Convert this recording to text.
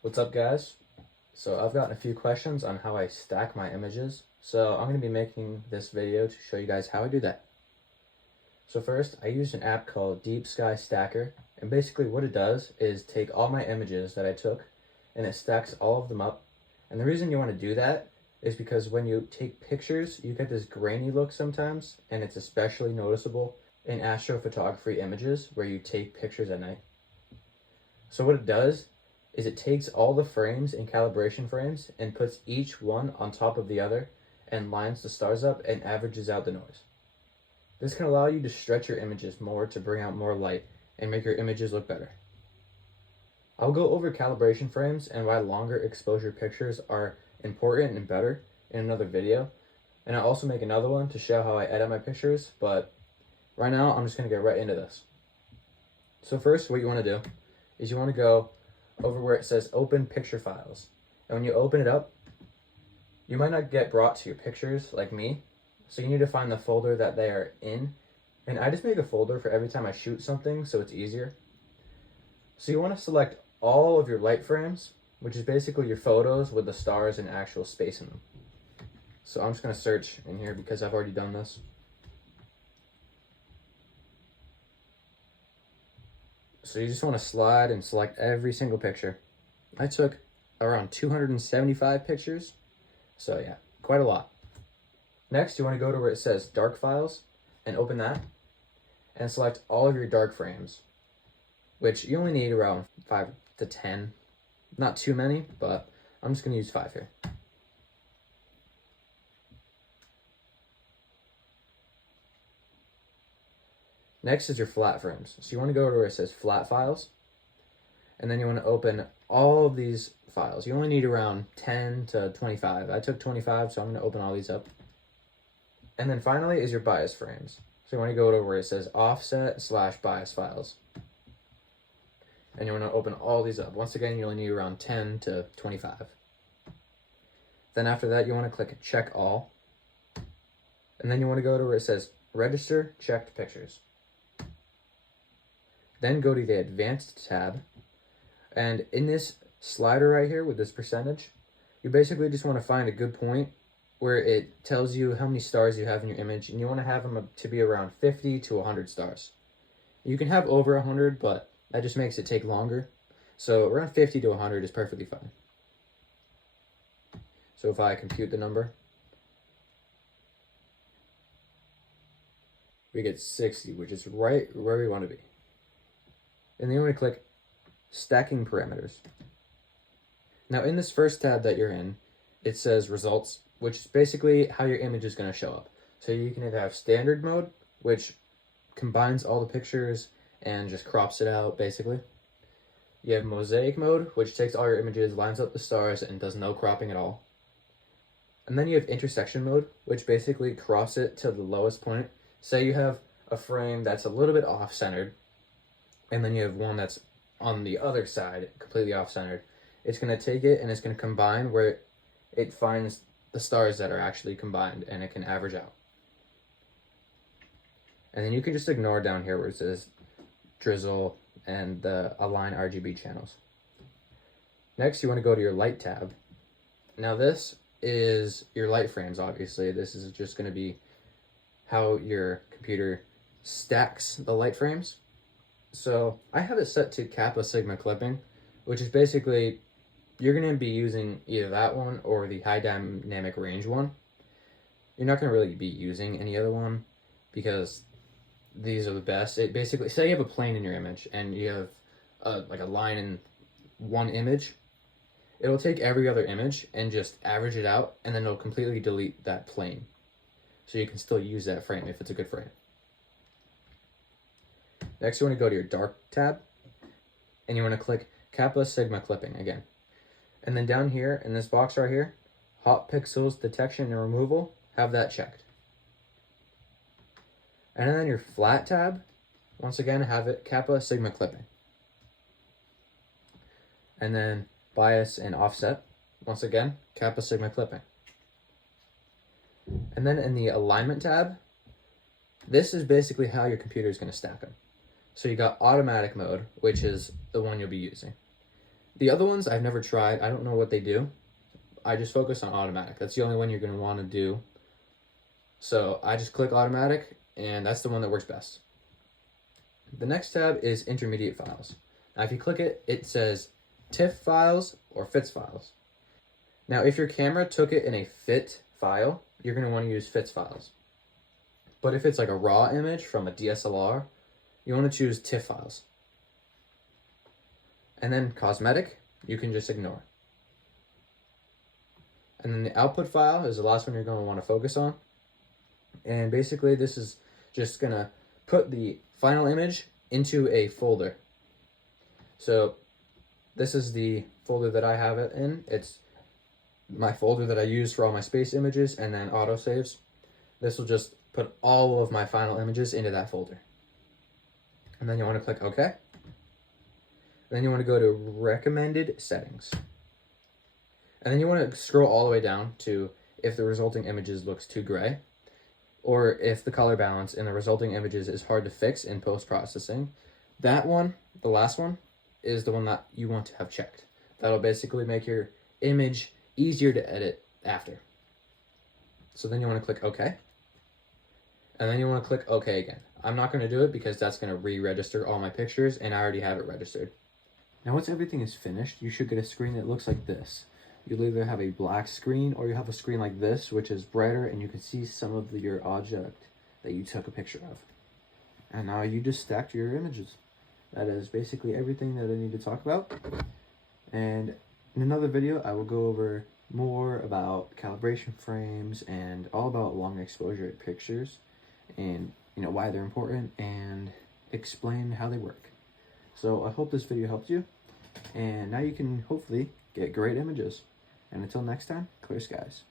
What's up, guys? So I've gotten a few questions on how I stack my images, so I'm going to be making this video to show you guys how I do that. So first, I use an app called DeepSkyStacker, and basically what it does is take all my images that I took and it stacks all of them up. And the reason you want to do that is because when you take pictures, you get this grainy look sometimes, and it's especially noticeable in astrophotography images where you take pictures at night. So what it does is it takes all the frames in calibration frames and puts each one on top of the other and lines the stars up and averages out the noise. This can allow you to stretch your images more to bring out more light and make your images look better. I'll go over calibration frames and why longer exposure pictures are important and better in another video, and I'll also make another one to show how I edit my pictures, but right now I'm just going to get right into this. So first, what you want to do is you want to go over where it says open picture files. And when you open it up, you might not get brought to your pictures like me. So you need to find the folder that they are in. And I just make a folder for every time I shoot something so it's easier. So you want to select all of your light frames, which is basically your photos with the stars and actual space in them. So I'm just going to search in here because I've already done this. So you just want to slide and select every single picture. I took around 275 pictures, so yeah, quite a lot. Next, you want to go to where it says dark files and open that and select all of your dark frames, which you only need around 5 to 10. Not too many, but I'm just going to use 5 here. Next is your flat frames. So you want to go to where it says flat files, and then you want to open all of these files. You only need around 10 to 25. I took 25, so I'm going to open all these up. And then finally is your bias frames. So you want to go to where it says offset/bias files. And you want to open all these up. Once again, you only need around 10 to 25. Then after that, you want to click check all. And then you want to go to where it says register checked pictures. Then go to the advanced tab, and in this slider right here with this percentage, you basically just want to find a good point where it tells you how many stars you have in your image, and you want to have them to be around 50 to 100 stars. You can have over 100, but that just makes it take longer. So around 50 to 100 is perfectly fine. So if I compute the number, we get 60, which is right where we want to be. And then you want to click stacking parameters. Now in this first tab that you're in, it says results, which is basically how your image is going to show up. So you can either have standard mode, which combines all the pictures and just crops it out basically. You have mosaic mode, which takes all your images, lines up the stars, and does no cropping at all. And then you have intersection mode, which basically crops it to the lowest point. Say you have a frame that's a little bit off-centered, and then you have one that's on the other side, completely off-centered. It's going to take it and it's going to combine where it finds the stars that are actually combined, and it can average out. And then you can just ignore down here where it says drizzle and the align RGB channels. Next, you want to go to your light tab. Now this is your light frames, obviously. This is just going to be how your computer stacks the light frames. So I have it set to Kappa Sigma clipping, which is basically, you're going to be using either that one or the high dynamic range one. You're not going to really be using any other one because these are the best. It basically, say you have a plane in your image and you have like a line in one image, it'll take every other image and just average it out, and then it'll completely delete that plane. So you can still use that frame if it's a good frame. Next, you want to go to your dark tab, and you want to click Kappa Sigma clipping again. And then down here, in this box right here, hot pixels detection and removal, have that checked. And then your flat tab, once again, have it Kappa Sigma clipping. And then bias and offset, once again, Kappa Sigma clipping. And then in the alignment tab, this is basically how your computer is going to stack them. So you got automatic mode, which is the one you'll be using. The other ones I've never tried. I don't know what they do. I just focus on automatic. That's the only one you're going to want to do. So I just click automatic, and that's the one that works best. The next tab is intermediate files. Now if you click it, it says TIFF files or FITS files. Now if your camera took it in a FIT file, you're going to want to use FITS files. But if it's like a raw image from a DSLR, you want to choose TIFF files. And then cosmetic, you can just ignore. And then the output file is the last one you're going to want to focus on. And basically this is just going to put the final image into a folder. So this is the folder that I have it in. It's my folder that I use for all my space images and then autosaves. This will just put all of my final images into that folder. And then you want to click OK. Then you want to go to recommended settings. And then you want to scroll all the way down to if the resulting images looks too gray, or if the color balance in the resulting images is hard to fix in post-processing. That one, the last one, is the one that you want to have checked. That'll basically make your image easier to edit after. So then you want to click OK. And then you want to click OK again. I'm not going to do it because that's going to re-register all my pictures, and I already have it registered. Now once everything is finished, you should get a screen that looks like this. You'll either have a black screen or you have a screen like this, which is brighter and you can see some of your object that you took a picture of. And now you just stacked your images. That is basically everything that I need to talk about. And in another video, I will go over more about calibration frames and all about long exposure pictures and why they're important and explain how they work. So I hope this video helped you, and now you can hopefully get great images. And until next time, clear skies.